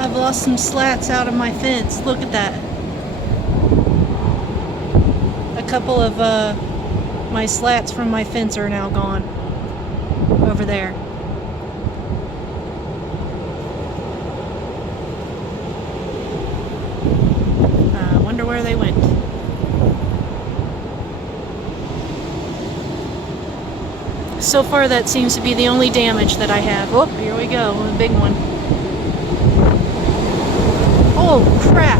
I've lost some slats out of my fence. Look at that. A couple of my slats from my fence are now gone. Over there. I wonder where they went. So far that seems to be the only damage that I have. Oh, here we go, a big one. Oh, crap.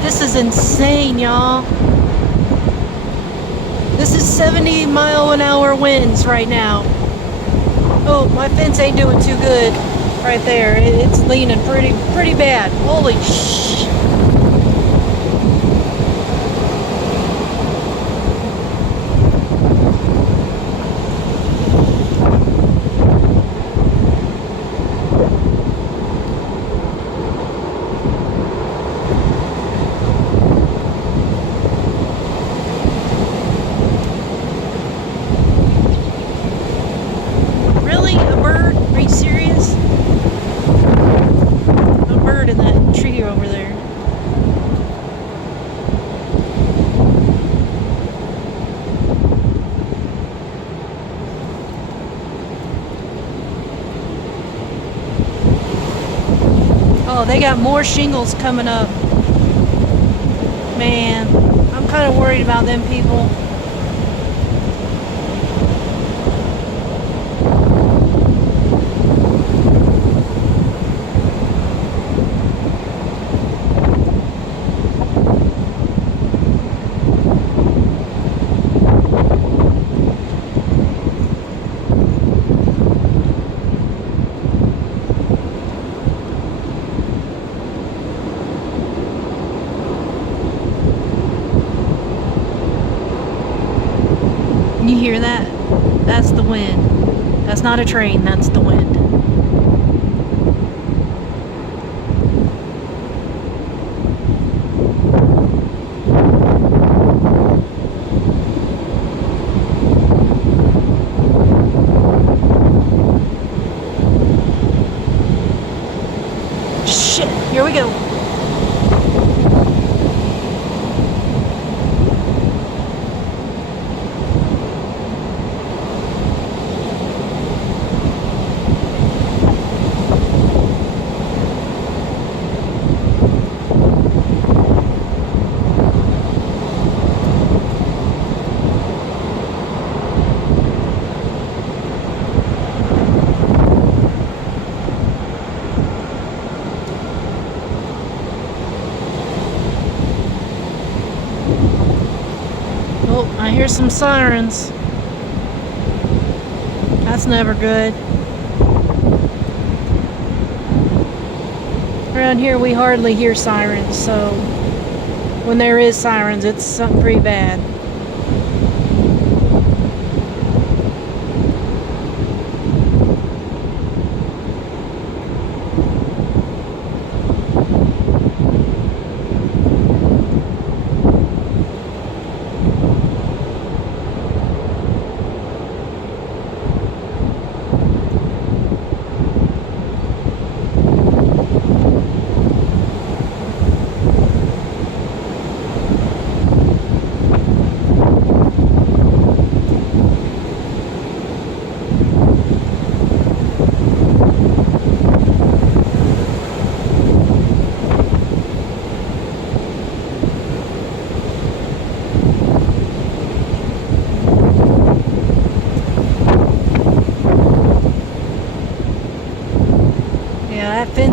This is insane, y'all. This is 70-mile-an-hour winds right now. Oh, my fence ain't doing too good right there. It's leaning pretty bad. Holy sh! In that tree over there. Oh, they got more shingles coming up. Man, I'm kind of worried about them people. You hear that? That's the wind. That's not a train, that's the wind. Shit, here we go. Oh, I hear some sirens. That's never good. Around here we hardly hear sirens, so when there is sirens, it's something pretty bad.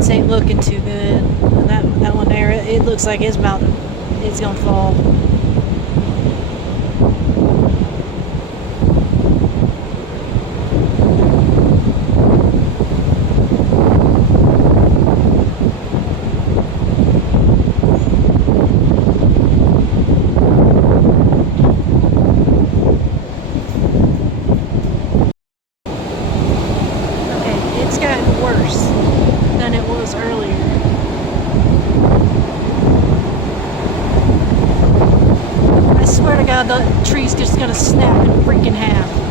fence ain't looking too good. And that one there, it looks like it's gonna fall. It's gotten worse than it was earlier. I swear to God, the tree's just gonna snap in freaking half.